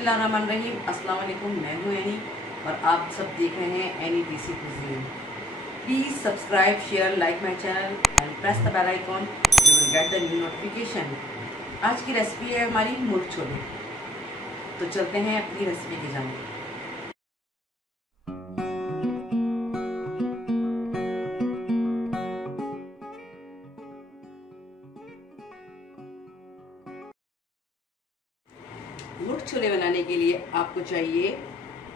बिस्मिल्लाहिर्रहमानिर्रहीम। अस्सलाम वालेकुम। मैं हूँ एनी और आप सब देख रहे हैं any desi cuisine. Please subscribe, share, like my channel and press the bell icon, you will get the new notification. आज की रेसिपी है हमारी मुर्ग छोले। तो चलते हैं अपनी रेसिपी की जानिब। मुर्ग छोले बनाने के लिए आपको चाहिए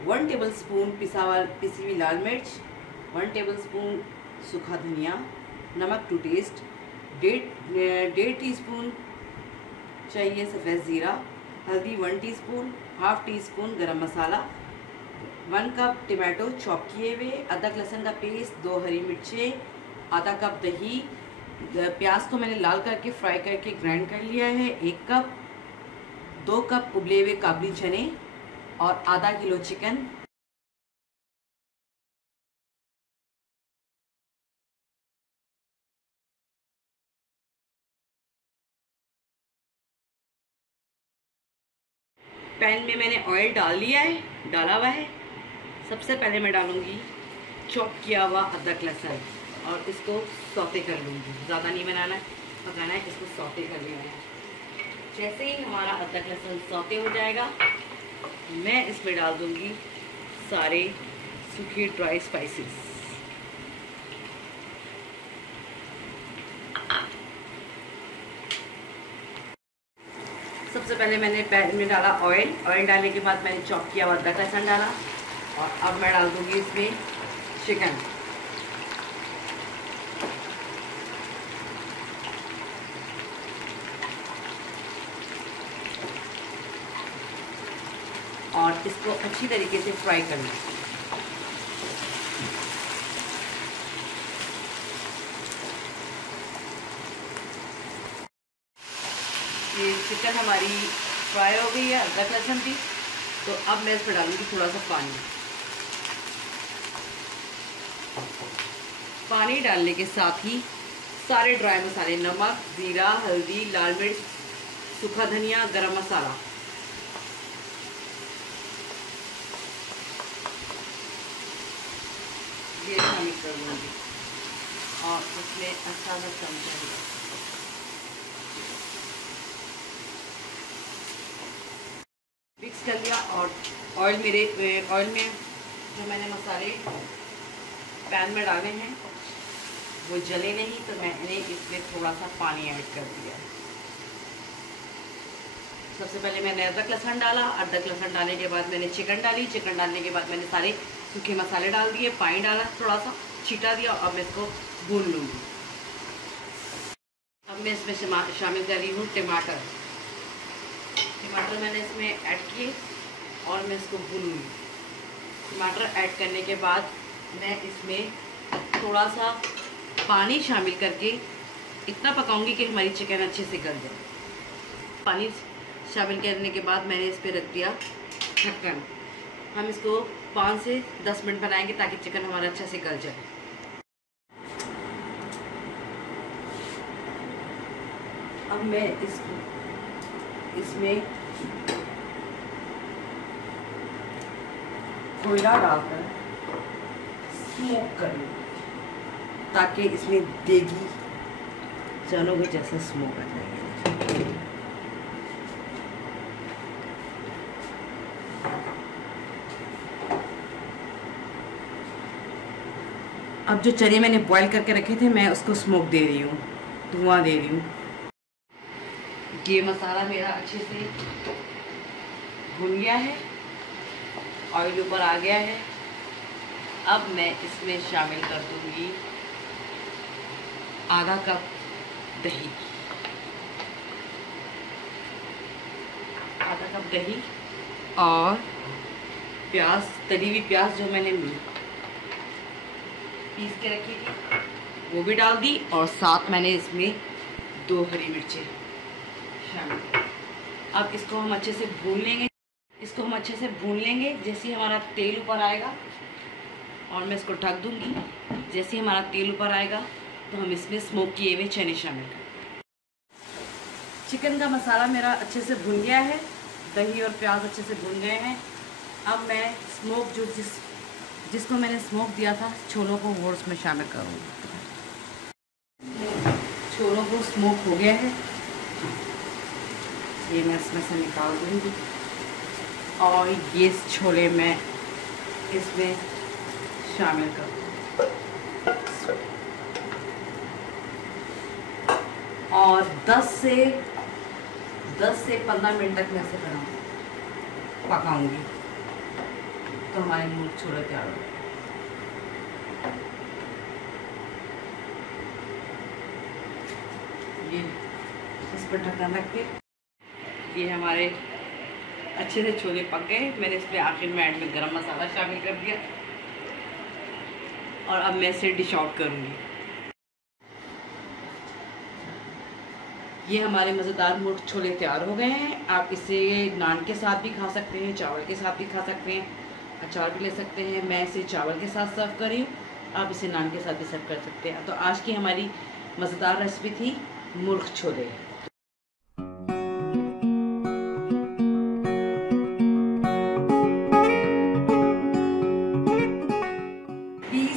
1 टेबलस्पून पिसी हुई लाल मिर्च, 1 टेबलस्पून सूखा धनिया, नमक टू टेस्ट, 1.5 टीस्पून चाहिए सफ़ेद ज़ीरा, हल्दी 1 टीस्पून, हाफ़ टी स्पून गरम मसाला, 1 कप टमाटो चॉप किए हुए, अदरक लहसुन का पेस्ट, 2 हरी मिर्चें, आधा कप दही, प्याज को मैंने लाल करके फ्राई करके ग्राइंड कर लिया है 1 कप, 2 कप उबले हुए काबुली चने और आधा किलो चिकन। पैन में मैंने ऑयल डाला हुआ है। सबसे पहले मैं डालूंगी चॉप किया हुआ अदरक लहसुन और इसको सौते कर लूँगी। ज़्यादा नहीं पकाना है, इसको सौते कर लेना है। जैसे ही हमारा अदरक लहसुन सौते हो जाएगा, मैं इसमें डाल दूंगी सारे सूखे ड्राई स्पाइसेस। सबसे पहले मैंने पैन में डाला ऑयल डालने के बाद मैंने चॉप किया हुआ अदरक लहसुन डाला और अब मैं डाल दूंगी इसमें चिकन। और इसको अच्छी तरीके से फ्राई कर लें। ये चिकन हमारी फ्राई हो गई है अदरक लहसुन भी। तो अब मैं इसमें डालूंगी थोड़ा सा पानी डालने के साथ ही सारे ड्राई मसाले, नमक, ज़ीरा, हल्दी, लाल मिर्च, सूखा धनिया, गरम मसाला, ये शामिल कर दूँगी और उसमें अच्छा सा चमचा मिक्स कर लिया। और ऑयल में जो मैंने मसाले पैन में डाले हैं वो जले नहीं, तो मैंने इसमें थोड़ा सा पानी ऐड कर दिया। सबसे पहले मैंने अदरक लहसुन डाला, अदरक लहसुन डालने के बाद मैंने चिकन डाली, चिकन डालने के बाद मैंने सारे सूखे मसाले डाल दिए, पानी डाला, थोड़ा सा छीटा दिया। अब मैं इसको भून लूँगी। अब मैं इसमें शामिल कर रही हूँ टमाटर मैंने इसमें ऐड किए और मैं इसको भूनूँगी। टमाटर ऐड करने के बाद मैं इसमें थोड़ा सा पानी शामिल करके इतना पकाऊंगी कि हमारी चिकन अच्छे से गल जाए। पानी शामिल करने के बाद मैंने इस पर रख दिया ढक्कन। हम इसको 5 से 10 मिनट बनाएंगे ताकि चिकन हमारा अच्छा से गल जाए। अब मैं इसमें कोयला डालकर स्मोक कर लूँ ताकि इसमें देगी चनों के जैसा स्मोक आ जाएगा। अब जो चने मैंने बॉईल करके रखे थे, मैं उसको स्मोक दे रही हूँ, धुआं दे रही हूँ। ये मसाला मेरा अच्छे से भुन गया है, ऑयल ऊपर आ गया है। अब मैं इसमें शामिल कर दूंगी आधा कप दही, और प्याज, तली हुई प्याज जो मैंने पीस के रखी थी वो भी डाल दी, और साथ मैंने इसमें 2 हरी मिर्चें शामिल। अब इसको हम अच्छे से भून लेंगे। जैसे ही हमारा तेल ऊपर आएगा, और मैं इसको ढक दूंगी, जैसे ही हमारा तेल ऊपर आएगा तो हम इसमें स्मोक किए हुए चने शामिल करें। चिकन का मसाला मेरा अच्छे से भुन गया है। दही और प्याज अच्छे से भून गए हैं। अब मैं स्मोक जो जिसको मैंने स्मोक दिया था छोलों को वो उसमें शामिल करूँगी। छोलों को स्मोक हो गया है, ये मैं इसमें से निकाल दूँगी और ये छोले मैं इसमें शामिल करूँगी और 10 से 15 मिनट तक मैं इसे पकाऊंगी तो हमारे मूंग छोले तैयार हो गए। ये इस पर ढक्कन रख के ये हमारे अच्छे से छोले पक गए। मैंने इसमें आखिर में ऐड में गरम मसाला शामिल कर दिया और अब मैं इसे डिश आउट करूँगी। ये हमारे मज़ेदार मूंग छोले तैयार हो गए हैं। आप इसे नान के साथ भी खा सकते हैं, चावल के साथ भी खा सकते हैं, अचार भी ले सकते हैं। मैं इसे चावल के साथ सर्व कर रही हूँ, आप इसे नान के साथ भी सर्व कर सकते हैं। तो आज की हमारी मज़ेदार रेसिपी थी मूंग chole.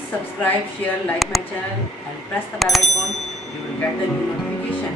Subscribe, share, like my channel and press the bell icon. You will get the new notification.